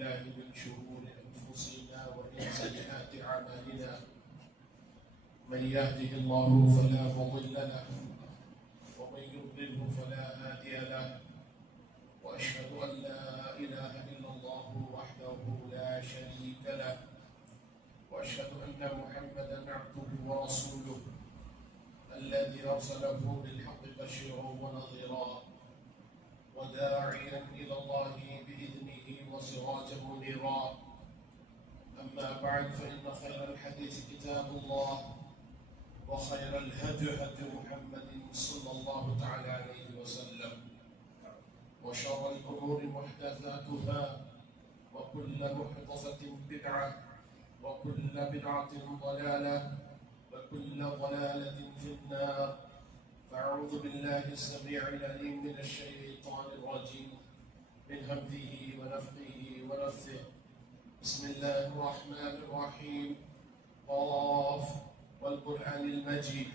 بالله من شرور أنفسنا ومن سيئات أعمالنا من يهده الله فلا مضل له ومن يضلله فلا هادي له وأشهد أن لا إله إلا الله وحده لا شريك له وأشهد أن محمدا عبده ورسوله الذي أرسله بالحق بشيرا ونذيرا وداعيا إلى الله بإذنه وسراجا منيرا. أما بعد فإن خير الحديث كتاب الله وخير الهدي هدي محمد صلى الله تعالى عليه وسلم وشر الأمور محدثاتها وكل محدثة بدعة وكل بدعة ضلالة وكل ضلالة في النار. فأعوذ بالله السميع العليم من الشيطان الرجيم من همزه ونفخه ونفثه. بسم الله الرحمن الرحيم. قاف والقرآن المجيد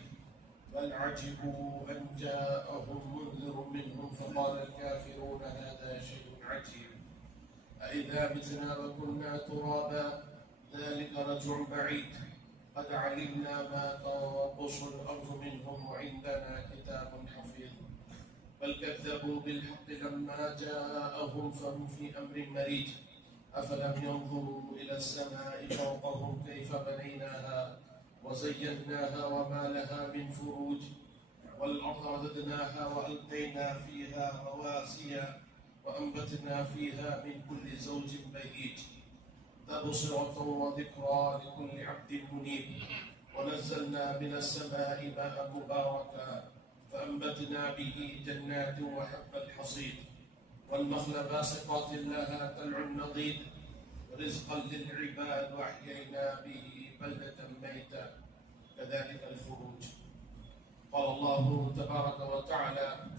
بل عجبوا أن جاءهم منذر منهم فقال الكافرون هذا شيء عجيب أإذا متنا وكنا ترابا ذلك رجع بعيد قد علمنا ما تنقص الأرض منهم وعندنا كتاب حفيظ بل كذبوا بالحق لما جاءهم فهم في أمر مريج أفلم ينظروا إلى السماء فوقهم كيف بنيناها وزيناها وما لها من فروج والأرض مددناها وألقينا فيها رواسي وأنبتنا فيها من كل زوج بهيج تبصرة وذكرى لكل عبد منيب ونزلنا من السماء ماء مباركا فأنبتنا به جنات وحب الحصيد والنخل باسقات لها طلع نضيد رزقا للعباد وأحيينا به بلدة ميتا كذلك الخروج. قال الله تبارك وتعالى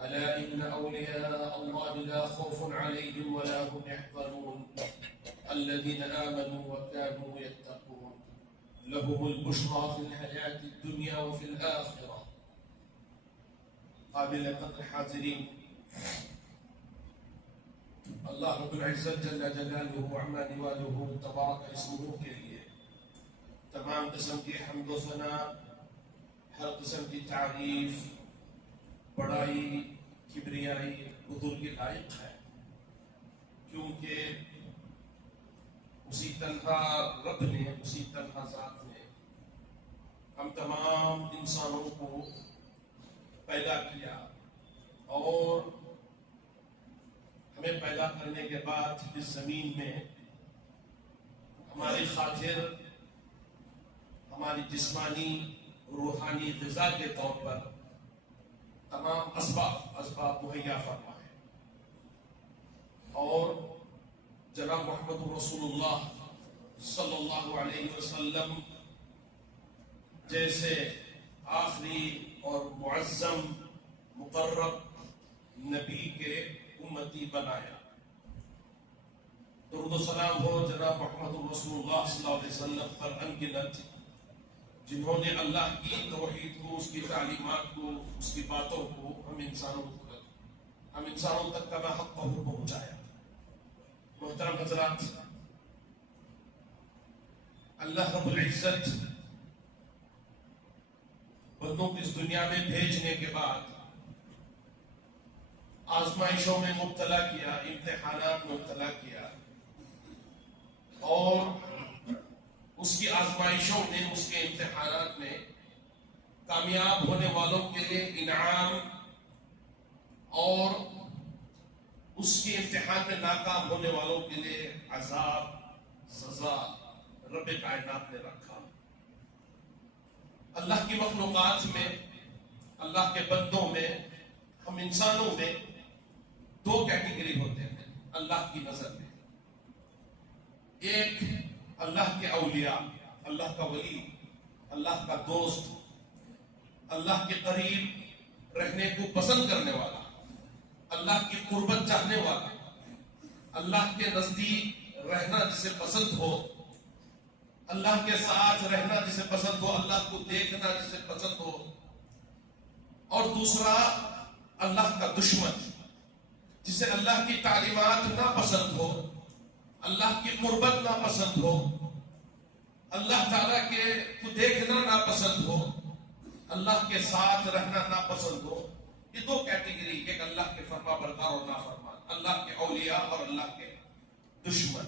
ألا إن أولياء الله لا خوف عليهم ولا هم يحزنون الذين آمنوا وكانوا يتقون لهم البشرى في الحياة الدنيا وفي الآخرة. قابل قدر حاضرین، اللہ رب العزت جل جلالہ عما نوالہ تبارک اسمہ کے لیے تمام قسم کی حمد و ثنا، ہر قسم کی تعریف، بڑائی، کبریائی بزرگی لائق ہے، کیونکہ اسی تنہا رب نے، اسی تنہا ذات نے ہم تمام انسانوں کو پیدا کیا اور ہمیں پیدا کرنے کے بعد اس زمین میں ہماری خاطر ہماری جسمانی روحانی غذا کے طور پر تمام اسباب مہیا فرمائے اور جناب محمد رسول اللہ صلی اللہ علیہ وسلم جیسے آخری اور معظم مقرب نبی کے امتی بنایا. درود و سلام ہو جناب محمد رسول اللہ صلی اللہ علیہ وسلم پر انگنت جنہوں نے اللہ کی توحید کو، اس کی تعلیمات کو، اس کی باتوں کو ہم انسانوں تک کما حق پہنچایا. محترم حضرات، اللہ رب العزت بندوں کو اس دنیا میں بھیجنے کے بعد آزمائشوں میں مبتلا کیا، امتحانات میں مبتلا کیا اور اس کی آزمائشوں میں، اس کے امتحانات میں کامیاب ہونے والوں کے لیے انعام اور اس کے امتحان میں ناکام ہونے والوں کے لیے عذاب، سزا رب کائنات نے رکھا. اللہ کی مخلوقات میں، اللہ کے بندوں میں، ہم انسانوں میں دو کیٹیگری ہوتے ہیں اللہ کی نظر میں. ایک اللہ کے اولیاء، اللہ کا ولی، اللہ کا دوست، اللہ کے قریب رہنے کو پسند کرنے والا، اللہ کی قربت چاہنے والا، اللہ کے نزدیک رہنا جسے پسند ہو، اللہ کے ساتھ رہنا جسے پسند ہو، اللہ کو دیکھنا جسے پسند ہو. اور دوسرا اللہ کا دشمن، جسے اللہ کی تعلیمات نہ پسند ہو، اللہ کی قربت ناپسند ہو، اللہ تعالیٰ کے کو دیکھنا ناپسند ہو، اللہ کے ساتھ رہنا ناپسند ہو، یہ دو کیٹیگری، ایک اللہ کے فرما بردار اور نافرمان، اللہ کے اولیاء اور اللہ کے دشمن۔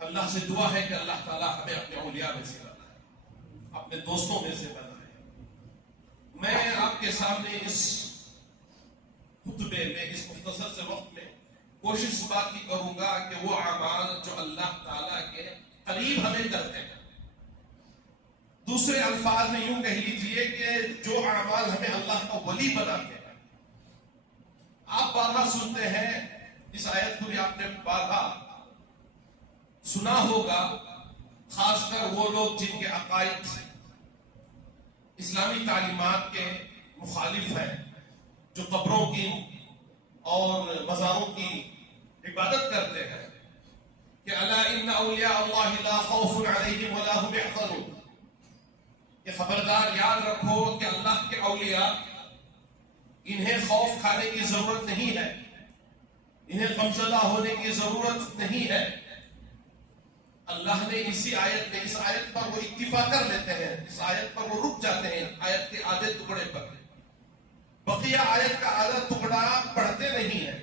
اللہ سے دعا ہے کہ اللہ تعالیٰ ہمیں اپنے اولیاء میں سے بنائے، اپنے دوستوں میں سے بنائے۔ میں آپ کے سامنے اس خطبے میں، اس مختصر سے وقت میں کوشش اس بات کی کروں گا کہ وہ اعمال جو اللہ تعالیٰ کے قریب ہمیں کرتے ہیں، دوسرے الفاظ میں یوں کہہ لیجئے کہ جو اعمال ہمیں اللہ کا ولی بناتے ہیں۔ آپ بارہا سنتے ہیں، اس آیت کو بھی آپ نے بارہا سنا ہوگا، خاص کر وہ لوگ جن کے عقائد اسلامی تعلیمات کے مخالف ہیں، جو قبروں کی اور مزاروں کی عبادت کرتے ہیں کہ الا ان اولیاء اللہ لا خوف علیہم ولا هم يحزنون، کہ خبردار یاد رکھو کہ اللہ کے اولیاء انہیں خوف کھانے کی ضرورت نہیں ہے، انہیں غمزدہ ہونے کی ضرورت نہیں ہے۔ اللہ نے اسی آیت میں، اس آیت پر وہ اکتفا کر لیتے ہیں، اس آیت پر وہ رک جاتے ہیں، آیت کے آدھے ٹکڑے پر، بقیہ آیت کا آدھا ٹکڑا پڑھتے نہیں ہیں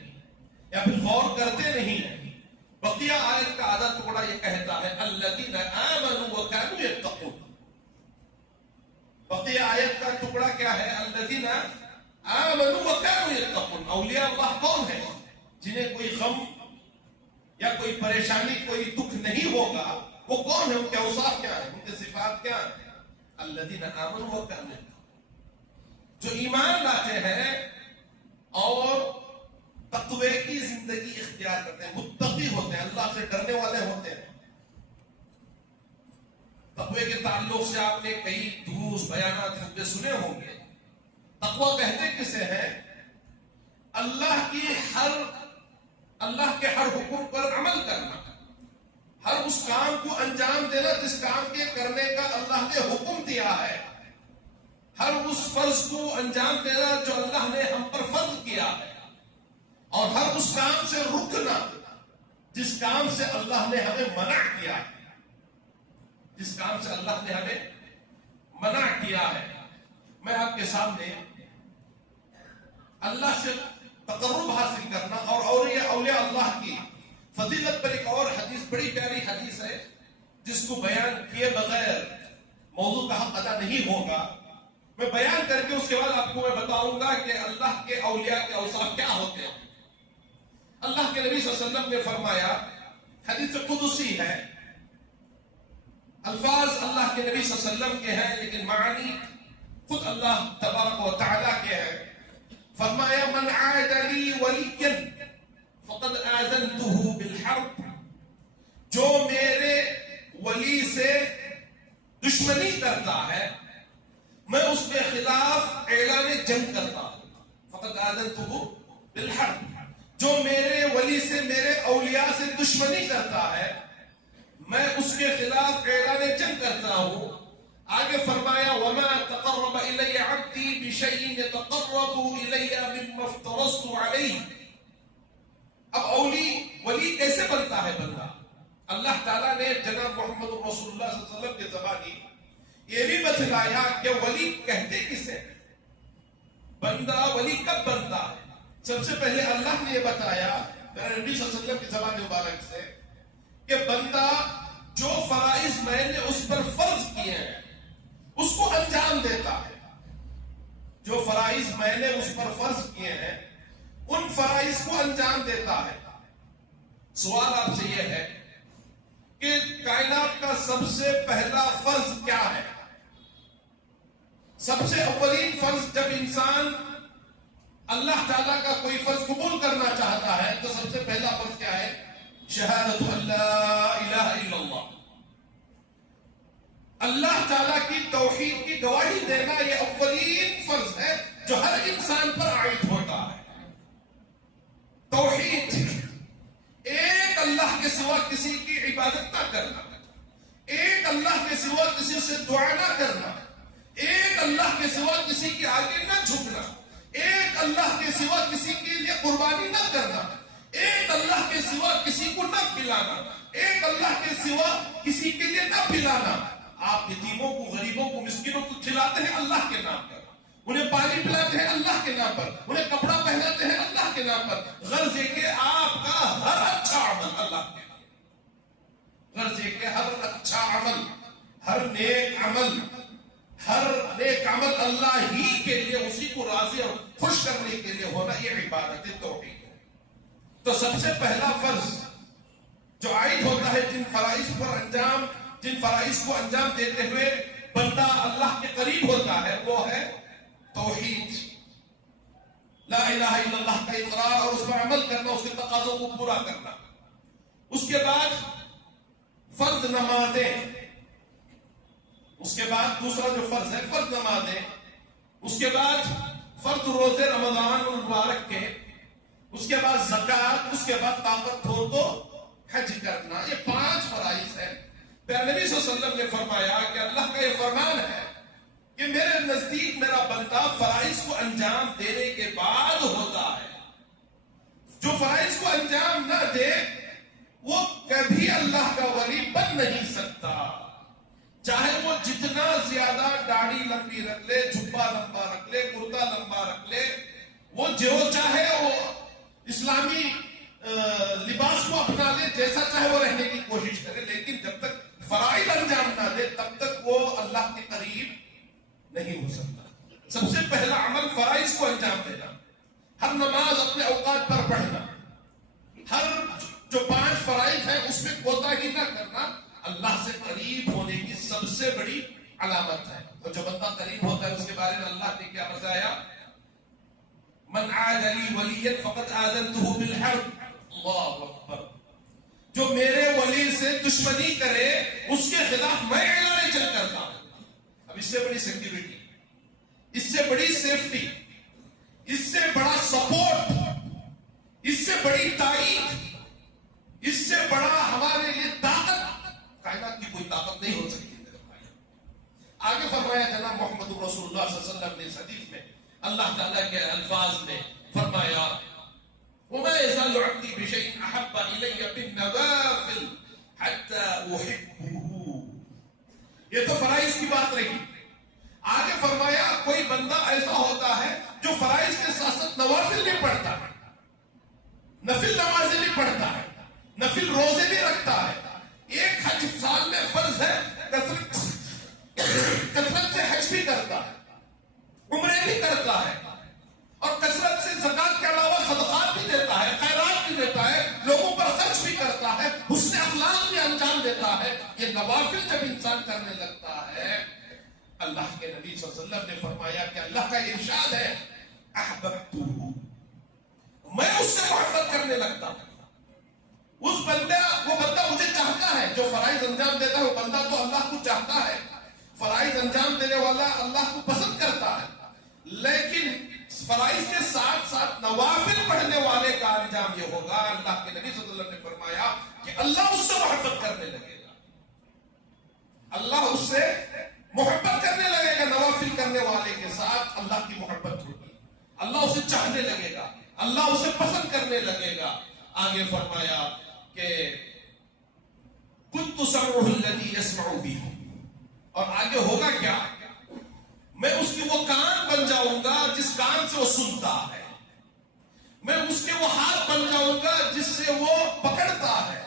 یا پھر غور کرتے نہیں ہیں۔ بقیہ آیت کا آدھا ٹکڑا یہ کہتا ہے الذین آمنوا وکانوا یتقون۔ بقیہ آیت کا ٹکڑا کیا ہے؟ الذین آمنوا وکانوا یتقون۔ اولیاء اللہ کون ہے؟ جنہیں کوئی غم یا کوئی پریشانی، کوئی دکھ نہیں ہوگا، وہ کون ہے؟ ان کے اوصاف کیا ہیں؟ ان کے صفات کیا ہیں؟ الذین آمنوا وکانوا یتقون، جو ایمان لاتے ہیں اور تقوی کی زندگی اختیار کرتے ہیں، متقی ہوتے ہیں، اللہ سے ڈرنے والے ہوتے ہیں۔ تقوی کے تعلق سے آپ نے کئی دروس، بیانات خطبے سنے ہوں گے۔ تقوی کہتے کسے ہیں؟ اللہ کے ہر حکم پر عمل کرنا، ہر اس کام کو انجام دینا جس کام کے کرنے کا اللہ نے حکم دیا ہے، ہر اس فرض کو انجام دینا جو اللہ نے ہم پر فرض کیا ہے، اور ہر اس کام سے رکنا جس کام سے اللہ نے ہمیں منع کیا ہے، جس کام سے اللہ نے ہمیں منع کیا ہے۔ میں آپ کے سامنے اللہ سے تقرب حاصل کرنا اور اولیاء اللہ کی فضیلت پر ایک اور حدیث، بڑی پیاری حدیث ہے جس کو بیان کیے بغیر موضوع کا حق ادا نہیں ہوگا۔ میں بیان کر کے اس کے بعد آپ کو میں بتاؤں گا کہ اللہ کے اولیاء کے اوصاف کیا ہوتے ہیں۔ اللہ کے نبی صلی اللہ علیہ وسلم نے فرمایا، حدیث قدسی ہے، الفاظ اللہ کے نبی صلی اللہ علیہ وسلم کے ہیں لیکن معنی خود اللہ تبارک و تعالیٰ کے ہیں۔ فرمایا من عاد لی ولیا فقد آذنته بالحرب، جو میرے ولی سے دشمنی کرتا ہے میں اس کے خلاف اعلان جنگ کرتا ہوں۔ فقد آذنته بالحرب، جو میرے ولی سے، میرے اولیاء سے دشمنی کرتا ہے میں اس کے خلاف اعلان جنگ کرتا ہوں۔ آگے فرمایا وما تقرب الی عبدی بشیء یتقرب الی مما افترضت علیہ۔ اب ولی کیسے بنتا ہے بندہ؟ اللہ تعالیٰ نے جناب محمد رسول اللہ صلی اللہ علیہ وسلم کے زبانی یہ بھی بتلایا کہ ولی کہتے کسے، بندہ ولی کب بنتا ہے۔ سب سے پہلے اللہ نے یہ بتایا نبی صلی اللہ علیہ وسلم کی زبان مبارک سے کہ بندہ جو فرائض میں نے اس پر فرض کیے ہیں اس کو انجام دیتا ہے، جو فرائض میں نے اس پر فرض کیے ہیں ان فرائض کو انجام دیتا ہے۔ سوال آپ سے یہ ہے کہ کائنات کا سب سے پہلا فرض کیا ہے؟ سب سے اولین فرض جب انسان اللہ تعالیٰ کا کوئی فرض قبول کرنا چاہتا ہے تو سب سے پہلا فرض کیا ہے؟ شہادت اللہ الہ الا اللہ، اللہ تعالیٰ کی توحید کی گواہی دینا یہ اولین فرض ہے جو ہر انسان پر عائد ہوتا ہے۔ توحید، ایک اللہ کے سوا کسی کی عبادت نہ کرنا، ایک اللہ کے سوا کسی سے دعا نہ کرنا، ایک اللہ کے سوا کسی کے آگے نہ جھکنا، ایک اللہ کے سوا کسی کے لیے قربانی نہ کرنا، ایک اللہ اللہ کے سوا کسی کو نہ کھلانا، ایک اللہ کے سوا کسی کے لیے نہ پلانا. آپ یتیموں کو، غریبوں کو، مسکینوں کو کھلاتے ہیں اللہ کے نام پر، انہیں پانی پلاتے ہیں اللہ کے نام پر، انہیں کپڑا پہناتے ہیں اللہ کے نام پر. غرض یہ کہ آپ کا ہر اچھا عمل اللہ کے نام، غرض یہ کہ ہر اچھا عمل، ہر نیک عمل، ہر نیک عمل اللہ ہی کے لیے، اسی کو راضی اور خوش کرنے کے لیے ہونا، یہ عبادت توحید ہے. تو سب سے پہلا فرض جو عائد ہوتا ہے جن فرائض کو انجام دیتے ہوئے بندہ اللہ کے قریب ہوتا ہے، وہ ہے توحید، لا الہ الا اللہ کا اقرار اور اس پر عمل کرنا، اس کے تقاضوں کو پورا کرنا. اس کے بعد فرض نمازیں، اس کے بعد دوسرا جو فرض ہے فرض نمازیں، اس کے بعد فرض روزے رمضان المبارک کے، اس کے بعد زکوٰۃ، اس کے بعد طاقت ہو تو حج کرنا. یہ 5 فرائض ہیں. پیارے نبی صلی اللہ علیہ وسلم نے فرمایا کہ اللہ کا یہ فرمان ہے کہ میرے نزدیک میرا بندہ فرائض کو انجام دینے کے بعد ہوتا ہے. جو فرائض کو انجام نہ دے وہ کبھی اللہ کا ولی بن نہیں سکتا، چاہے وہ جتنا زیادہ داڑھی لمبی رکھ لے، جھبا لمبا رکھ لے، کرتا لمبا رکھ لے، وہ جو چاہے وہ اسلامی لباس کو اپنا لے، جیسا چاہے وہ رہنے کی کوشش کرے، لیکن جب تک فرائض انجام نہ دے تب تک وہ اللہ کے قریب نہیں ہو سکتا. سب سے پہلا عمل فرائض کو انجام دینا، ہر نماز اپنے اوقات پر پڑھنا، ہر جو 5 فرائض ہیں اس میں کوتاہی نہ کرنا اللہ سے قریب ہونے کی سب سے بڑی علامت ہے. اور جو بندہ قریب ہوتا ہے اس کے بارے میں اللہ نے کیا بتایا؟ من عاد لی ولیا فقد آذنته بالحرب. اللہ اکبر. جو میرے ولی سے دشمنی کرے اس کے خلاف میں اعلان چل کرتا ہوں. اب اس سے بڑی سیکیورٹی، اس سے بڑی سیفٹی، اس سے بڑا سپورٹ، اس سے بڑی تائید، اس سے بڑا ہمارے لیے طاقت کائنات کی کوئی طاقت نہیں ہو سکتی. آگے فرمایا جناب محمد رسول اللہ صلی اللہ علیہ وسلم نے اس حدیث میں اللہ تعالیٰ کے الفاظ میں فرمایا وَمَا يَزَالُ عَبْدِي بِشَيْءٍ أَحَبَّ إِلَيَّ بِالنَّوَافِلِ حَتَّى أُحِبُّهُ. یہ تو فرائض کی بات رہی. آگے فرمایا کوئی بندہ ایسا ہوتا ہے جو فرائض کے ساتھ ساتھ نوافل بھی پڑھتا ہے، نفل نمازیں بھی پڑھتا ہے، نفل روزے بھی رکھتا ہے. ایک حج سال میں فرض ہے، کثرت سے حج بھی کرتا ہے، عمرے بھی کرتا ہے، اور کثرت سے زکات کے علاوہ صدقات بھی دیتا ہے، خیرات بھی دیتا ہے، لوگوں پر خرچ بھی کرتا ہے، حسن اخلاق بھی انجام دیتا ہے. یہ نوافل جب انسان کرنے لگتا ہے، اللہ کے نبی صلی اللہ علیہ وسلم نے فرمایا کہ اللہ کا ارشاد ہے احببتہ، میں اس سے محبت کرنے لگتا ہوں. وہ بندہ مجھے چاہتا ہے. جو فرائض انجام دیتا ہے وہ بندہ تو اللہ کو چاہتا ہے، فرائض انجام دینے والا اللہ کو پسند کرتا ہے، لیکن فرائض کے ساتھ ساتھ نوافل پڑھنے والے کا انجام یہ ہوگا. اللہ کے نبی صلی اللہ علیہ وسلم نے فرمایا کہ اللہ اس سے محبت کرنے لگے گا، اللہ اس سے محبت کرنے لگے گا. نوافل کرنے والے کے ساتھ اللہ کی محبت ہوگی، اللہ اسے چاہنے لگے گا، اللہ اسے پسند کرنے لگے گا. آگے فرمایا کہ كنت سمعه الذي يسمع به، اور آگے ہوگا کیا؟ میں اس کی وہ کان بن جاؤں گا جس کان سے وہ سنتا ہے، میں اس کے وہ ہاتھ بن جاؤں گا جس سے وہ پکڑتا ہے،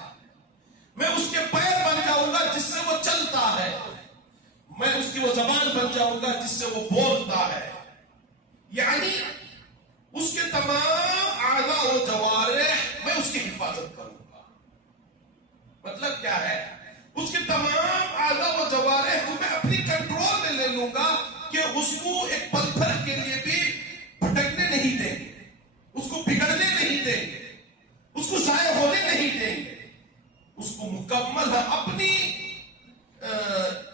میں اس کے پیر بن جاؤں گا جس سے وہ چلتا ہے، میں اس کی وہ زبان بن جاؤں گا جس سے وہ بولتا ہے. یعنی اس کے تمام اعضاء و جوارح میں اس کی حفاظت کروں گا. مطلب کیا ہے؟ اس کے تمام اعضاء و جوارح کو میں اپنی کنٹرول میں لے لوں گا کہ اس کو ایک پل بھر کے لیے بھی بھٹکنے نہیں دیں گے، اس کو بگڑنے نہیں دیں گے، اس کو ضائع ہونے نہیں دیں گے. اس کو مکمل اپنی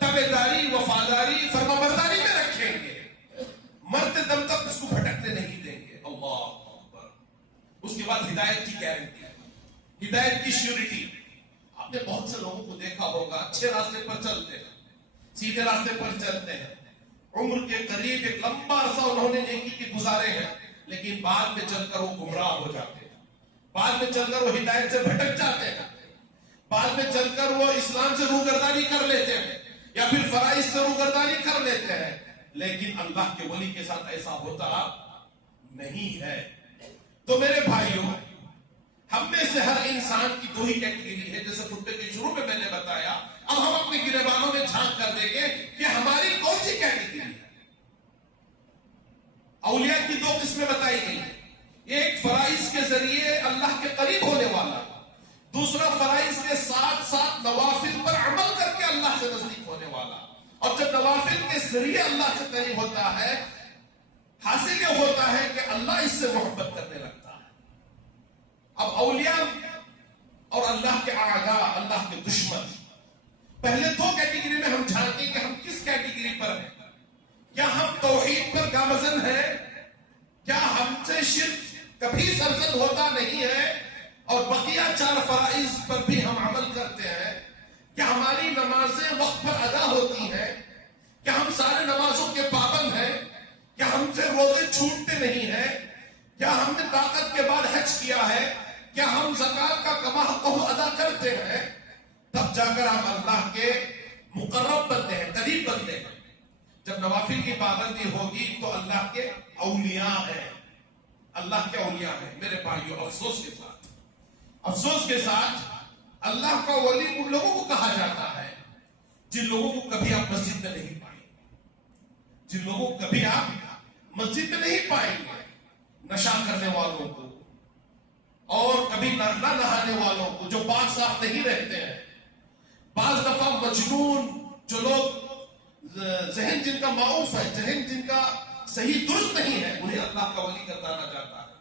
تابعداری، وفاداری، فرمانبرداری میں رکھیں گے، مرتے دم تک اس کو بھٹکنے نہیں دیں گے. اللہ اکبر. اس کے بعد ہدایت کی گارنٹی، ہدایت کی شیورٹی. آپ نے بہت سے لوگوں کو دیکھا ہوگا اچھے راستے پر چلتے ہیں، سیدھے راستے پر چلتے ہیں، عمر کے قریب ایک لمبا عرصہ انہوں نے نیکی کے گزارے ہیں، لیکن بعد میں چل کر وہ گمراہ ہو جاتے ہیں، بعد میں چل کر وہ ہدایت سے بھٹک جاتے ہیں، بعد میں چل کر وہ اسلام سے روگردانی کر لیتے ہیں یا پھر فرائض سے روگردانی کر لیتے ہیں، لیکن اللہ کے ولی کے ساتھ ایسا ہوتا نہیں ہے۔ تو میرے بھائیوں، ہم میں سے ہر انسان کی دو ہی کیٹیگری ہے، جیسے خطبے کے شروع میں نے بتایا۔ اب ہم اپنے گریبانوں میں جھانک کر دیکھیں کہ ہماری کون سی کیٹیگری ہے۔ اولیاء کی دو قسمیں بتائی گئی ہیں، ایک فرائض کے ذریعے اللہ کے قریب ہونے والا، دوسرا فرائض کے ساتھ ساتھ نوافل پر عمل کر کے اللہ سے نزدیک ہونے والا۔ اور جب نوافل کے ذریعے اللہ سے قریب ہوتا ہے، حاصل یہ ہوتا ہے کہ اللہ اس سے محبت کرنے لگتا ہے۔ اب اولیاء اور اللہ کے اعداء، اللہ کے دشمن، پہلے دو کیٹیگری میں ہم جانتے کہ ہم کس کیٹیگری پر ہیں۔ کیا ہم توحید پر گامزن ہیں؟ کیا ہم سے شرک کبھی سرزد ہوتا نہیں ہے اور بقیہ چار فرائض پر بھی ہم عمل کرتے ہیں؟ کیا ہماری نمازیں وقت پر ادا ہوتی ہیں؟ کیا ہم سارے نمازوں کے پابند ہیں؟ کیا ہم سے روزے چھوٹتے نہیں ہیں؟ کیا ہم نے طاقت کے بعد حج کیا ہے؟ کیا ہم زکات کا کما حقہ ادا کرتے ہیں؟ تب جا کر ہم اللہ کے مقرب بنتے ہیں، قریب بنتے ہیں۔ جب نوافل کی پابندی ہوگی تو اللہ کے اولیاء ہیں، اللہ کے اولیاء ہیں۔ میرے بھائیوں، افسوس کے ساتھ اللہ کا ولی ان لوگوں کو کہا جاتا ہے جن لوگوں کو کبھی آپ مسجد میں نہیں پائیں گے، جن لوگوں کو کبھی آپ مسجد میں نہیں پائیں گے، نشہ کرنے والوں کو اور کبھی نہ نہانے والوں کو، جو پاک صاف نہیں رہتے ہیں، بعض دفعہ مجنون، جو لوگ ذہن جن کا معوف ہے، ذہن جن کا صحیح درست نہیں ہے، انہیں اللہ کا ولی کردانا جاتا ہے۔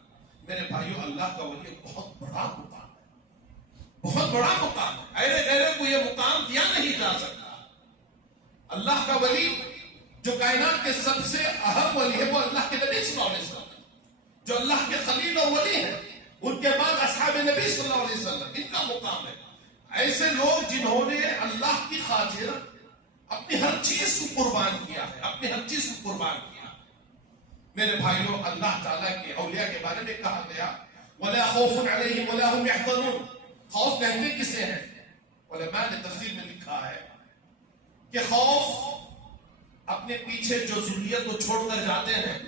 میرے بھائیوں، اللہ کا ولی بہت بڑا مقام ہے، بہت بڑا مقام ہے، ایرے غیرے کو یہ مقام دیا نہیں جا سکتا۔ اللہ کا ولی جو کائنات کے سب سے اہم ولی ہے وہ اللہ کے نبی صلی اللہ علیہ وسلم، جو اللہ کے خلیل اور ولی ہیں، ان کے بعد اصحاب نبی صلی اللہ علیہ وسلم، ان کا مقام ہے۔ ایسے لوگ جنہوں نے اللہ کی خاطر اپنی ہر چیز کو قربان کیا ہے، اپنی ہر چیز کو قربان کیا ہے۔ میرے بھائیوں، اللہ تعالیٰ کے اولیاء کے بارے میں کہا گیا وَلَا خَوْفٌ عَلَيْهِمْ وَلَا هُمْ يَحْزَنُونَ۔ خوف کہتے کسے ہیں؟ علماء نے تفسیر میں لکھا ہے کہ خوف اپنے پیچھے جو ذریت کو چھوڑ کر جاتے ہیں،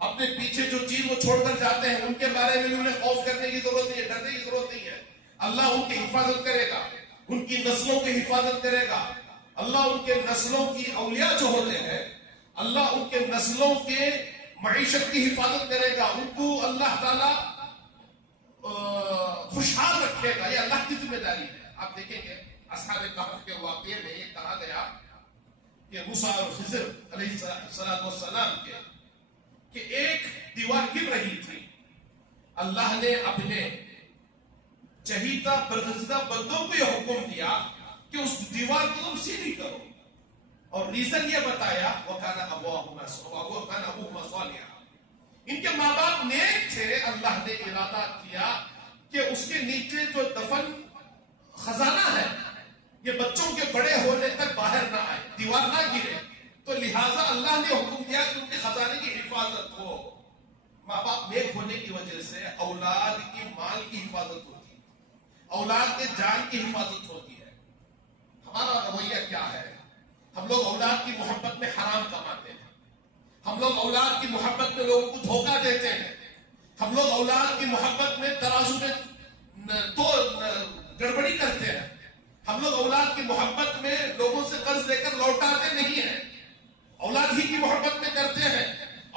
اپنے پیچھے جو چیز وہ چھوڑ کر جاتے ہیں، ان کے بارے میں انہیں خوف کرنے کی ضرورت نہیں ہے، ڈرنے کی ضرورت نہیں ہے۔ اللہ ان کی حفاظت کرے گا، ان کی نسلوں کی حفاظت کرے گا۔ اللہ ان کے نسلوں کی، اولیاء جو ہوتے ہیں، اللہ ان کے نسلوں کے معیشت کی حفاظت کرے گا، ان کو اللہ تعالیٰ خوشحال رکھے گا۔ یہ اللہ کی ذمہ داری ہے۔ آپ دیکھیں گے اصحاب کہف کے واقعے میں یہ کہا گیا کہ موسیٰ اور خضر علیہ السلام کے کہ ایک دیوار گر رہی تھی، اللہ نے اپنے چہیتا برگزیدہ بندوں کو یہ حکم دیا کہ اس دیوار کو تم سیدھی کرو، اور ریزن یہ بتایا وَكَانَ أَبُوهُمَا صَالِحًا، ان کے ماں باپ نیک تھے۔ اللہ نے ارادہ کیا کہ اس کے نیچے جو دفن خزانہ ہے یہ بچوں کے بڑے ہونے تک باہر نہ آئے، دیوار نہ گرے، تو لہٰذا اللہ نے حکم دیا کہ ان کے خزانے کی حفاظت ہو۔ ماں باپ نیک ہونے کی وجہ سے اولاد کی مال کی حفاظت ہوتی ہے، اولاد کے جان کی حفاظت ہوتی ہے۔ ہمارا رویہ کیا ہے؟ ہم لوگ اولاد کی محبت میں حرام کماتے ہیں، ہم لوگ اولاد کی محبت میں لوگوں کو دھوکہ دیتے ہیں، ہم لوگ اولاد کی محبت میں ترازو میں تو گڑبڑی کرتے ہیں، ہم لوگ اولاد کی محبت میں لوگوں سے قرض لے کر لوٹاتے نہیں ہیں، اولاد ہی کی محبت میں کرتے ہیں،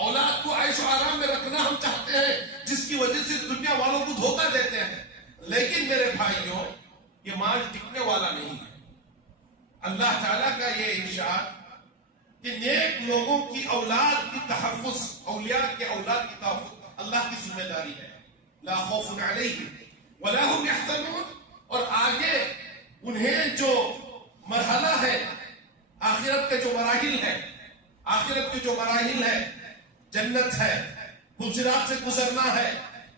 اولاد کو عیش و آرام میں رکھنا ہم چاہتے ہیں، جس کی وجہ سے دنیا والوں کو دھوکہ دیتے ہیں۔ لیکن میرے بھائیوں، یہ مال ٹکنے والا نہیں ہے۔ اللہ تعالیٰ کا یہ ارشاد کہ نیک لوگوں کی اولاد کی تحفظ، اولیاء کے اولاد کی تحفظ اللہ کی ذمہ داری ہے۔ لا خوف علیہم ولا هم يحزنون، اور آگے انہیں جو مرحلہ ہے، آخرت کے جو مراحل ہے، آخرت کے جو مراحل ہے، جنت ہے، پلسرات سے گزرنا ہے،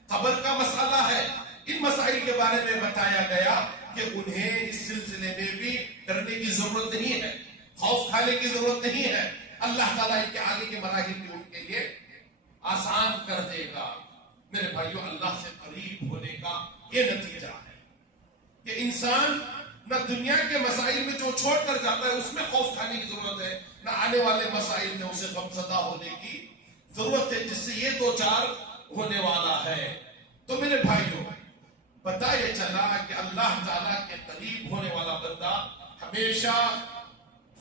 قبر کا مسئلہ ہے، ان مسائل کے بارے میں بتایا گیا کہ انہیں اس سلسلے میں بھی ڈرنے کی ضرورت نہیں ہے، خوف کھانے کی ضرورت نہیں ہے۔ اللہ تعالیٰ ان کے آگے کے مراحل بھی ان کے لیے آسان کر دے گا۔ میرے بھائیوں اللہ سے قریب ہونے کا یہ نتیجہ ہے کہ انسان نہ دنیا کے مسائل میں جو چھوڑ کر جاتا ہے اس میں خوف کھانے کی ضرورت ہے، نہ آنے والے مسائل میں اسے غمزدہ ہونے کی ضرورت ہے، جس سے یہ دو چار ہونے والا ہے۔ تو میرے بھائیوں پتہ یہ چلا کہ اللہ تعالیٰ کے قریب ہونے والا بندہ ہمیشہ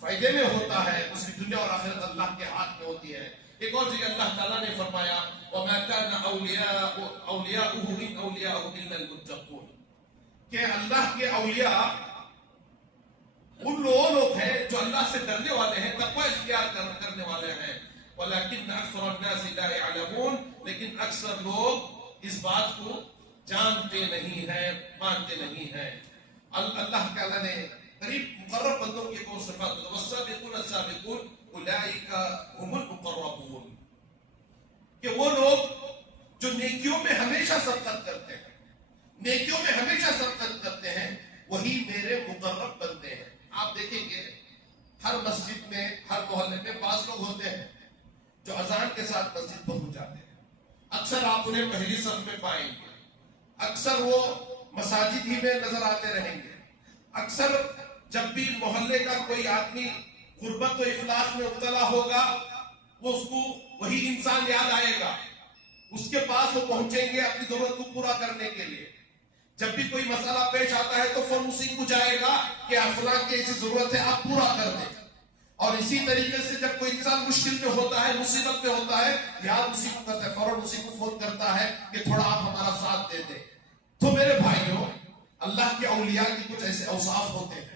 فائدے میں ہوتا ہے، اس کی دنیا اور آخرت اللہ کے ہاتھ میں ہوتی ہے۔ ایک اور جگہ اللہ تعالیٰ نے فرمایا وَمَا كَانَ أَوْلِيَاؤُهُ إِنْ أَوْلِيَاؤُهُ إِلَّا الْمُتَّقُونَ کہ اللہ کے اولیاء ان لوگ ہیں جو اللہ سے ڈرنے والے ہیں، تقوی اختیار کرنے والے ہیں۔ وَلَكِنَّ أَكْثَرَ النَّاسِ لَا يَعْلَمُونَ لیکن اکثر لوگ اس بات کو جانتے نہیں ہیں، مانتے نہیں ہیں۔ اللہ تعالیٰ نے قریب مقرب بندوں کی ایک اور صفات وَالسَّابِقُونَ السَّابِقُونَ أُولَٰئِكَ هُمُ الْمُقَرَّبُونَ کہ وہ لوگ جو نیکیوں میں ہمیشہ سبقت کرتے ہیں، نیکیوں میں ہمیشہ سبقت کرتے ہیں، وہی میرے مقرب بندے ہیں۔ آپ دیکھیں گے ہر مسجد میں، ہر محلے میں بعض لوگ ہوتے ہیں جو اذان کے ساتھ مسجد پہنچ جاتے ہیں، اکثر آپ انہیں پہلی صف میں پائیں گے، اکثر وہ مساجد ہی میں نظر آتے رہیں گے، اکثر جب بھی محلے کا کوئی آدمی غربت و افلاس میں مبتلا ہوگا وہ اس کو وہی انسان یاد آئے گا، اس کے پاس وہ پہنچیں گے اپنی ضرورت کو پورا کرنے کے لیے۔ جب بھی کوئی مسئلہ پیش آتا ہے تو فوراً اسی کو جائے گا کہ فلاں کی ایسی ضرورت ہے آپ پورا کر دیں۔ اور اسی طریقے سے جب کوئی انسان مشکل میں ہوتا ہے، مصیبت میں ہوتا ہے، یاد اسی کو کرتا ہے، فوراً اسی کو فون کرتا ہے کہ تھوڑا آپ ہمارا ساتھ دے دیں۔ تو میرے بھائیوں اللہ کے اولیاء کے کچھ ایسے اوصاف ہوتے ہیں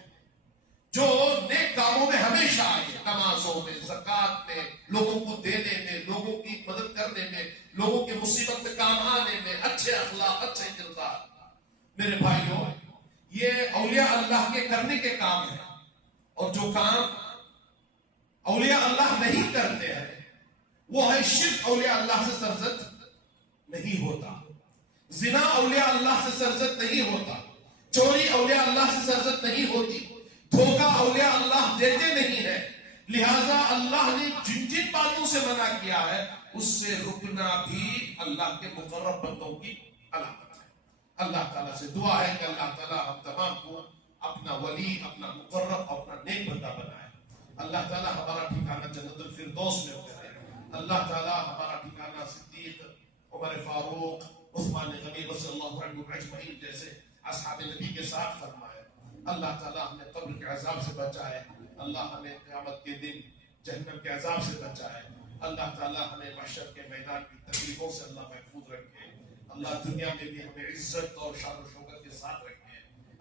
جو نیک کاموں میں ہمیشہ آگے، نمازوں میں، زکوٰۃ میں، لوگوں کو دینے میں، لوگوں کی مدد کرنے میں، لوگوں کے مصیبت میں کام آنے میں، اچھے اخلاق، اچھے کردار۔ میرے بھائیوں یہ اولیاء اللہ کے کرنے کے کام ہیں، اور جو کام اولیاء اللہ نہیں کرتے ہیں وہ ہے شرک، اولیاء اللہ سے سرزد نہیں ہوتا، زنا اولیاء اللہ سے سرزد نہیں ہوتا، چوری اولیاء اللہ سے سرزد نہیں ہوتی، دھوکہ اولیاء اللہ دیتے نہیں ہے۔ لہذا اللہ نے جن جن باتوں سے منع کیا ہے اس سے رکنا بھی اللہ کے مقرب بندوں کی علامت ہے۔ اللہ تعالیٰ سے دعا ہے کہ اللہ تعالیٰ ہم تمام کو اپنا ولی، اپنا مقرب، اپنا نیک بندہ بنائے۔ اللہ تعالیٰ ہمارا ٹھکانہ جنت الفردوس میں کرے۔ اللہ تعالیٰ ہمارا ٹھکانہ صدیق، عمر فاروق، عثمان غنی رضی اللہ عنہ اجمعین جیسے اصحاب نبی کے ساتھ فرمائے۔ اللہ تعالیٰ ہمیں قبر کے عذاب سے بچائے، اللہ ہمیں قیامت کے دن جہنم کے عذاب سے بچائے، اللہ تعالیٰ ہمیں محشر کے میدان کی تکلیفوں سے اللہ محفوظ رکھے، اللہ دنیا میں بھی ہمیں عزت اور شان و شوکت کے ساتھ رکھے،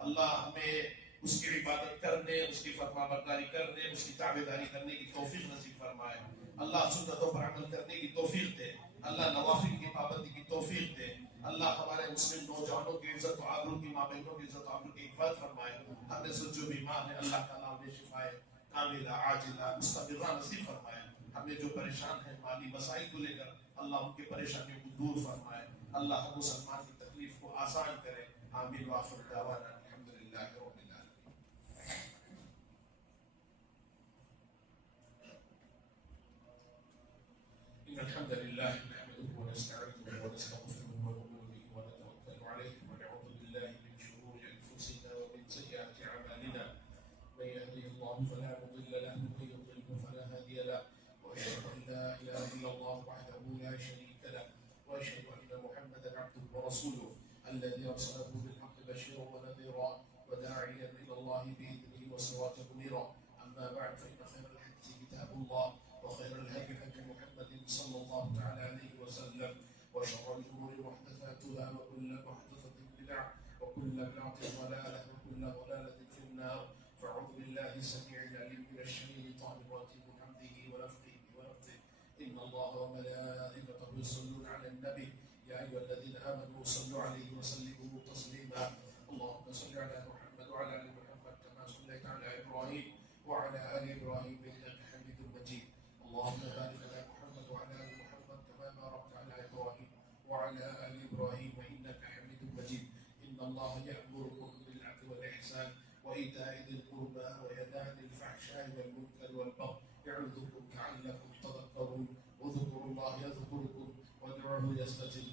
اللہ ہمیں اس کی عبادت کرنے، اس کی فرما برداری کرنے، اس کی تابعداری کرنے کی توفیق نصیب فرمائے، اللہ سنتوں پر عمل کرنے کی توفیق دے، اللہ نوافل کی پابندی کی توفیق دے، اللہ ہمارے مسلم نوجوانوں کی عزت و آبرو کی، ماں بہنوں کی عزت و آبرو کی حفاظت فرمائے، ہمیں سے جو بیمار ہیں اللہ تعالیٰ انہیں شفائے کاملہ عاجلہ مستمرہ نصیب فرمائے، ہمیں جو پریشان ہیں مالی مسائل کو لے کر اللہ ان کی پریشانیوں کو دور فرمائے، اللہ ہم مسلمان کی تکلیف کو آسان کرے۔ آمین وآخر دعوانا الحمدللہ رب العالمین۔ إن الحمد لله نحمده ونستعينه ونستغفره ونؤمن به ونتوكل عليه ونعوذ بالله من شرور أنفسنا ومن سيئات أعمالنا من يهده الله فلا مضل له ومن يضلل فلا هادي له وأشهد أن لا إله إلا الله وحده لا شريك له وأشهد أن محمدا عبده ورسوله الذي أرسله بالحق بشيرا ونذيرا وداعيا إلى الله بإذنه وسراجا منيرا أما بعد فإن خير الحديث كتاب الله وخير الهدي هدي محمد صلى الله تعالى عليه وسلم وشر الأمور محدثاتها وكل محدثة بدعة وكل بدعة ضلالة وكل ضلالة في النار فأعوذ بالله السميع العليم من الشيطان الرجيم من حمده ونفخه ونفثه إن الله وملائكته يصلون على النبي يا أيها الذين آمنوا صلوا عليه وسلموا تسليما اللهم صل على محمد وعلى آل محمد كما صليت على إبراهيم وعلى آل إبراهيم إنك حميد مجيد اللهم بارك على محمد وعلى آل محمد كما باركت على إبراهيم وعلى آل إبراهيم إنك حميد مجيد إن الله يأمركم بالعدل والإحسان وإيتاء ذي القربى وينهى عن الفحشاء والمنكر والبغي يعظكم لعلكم تذكرون واذكروا الله يذكركم وادعوه يستجب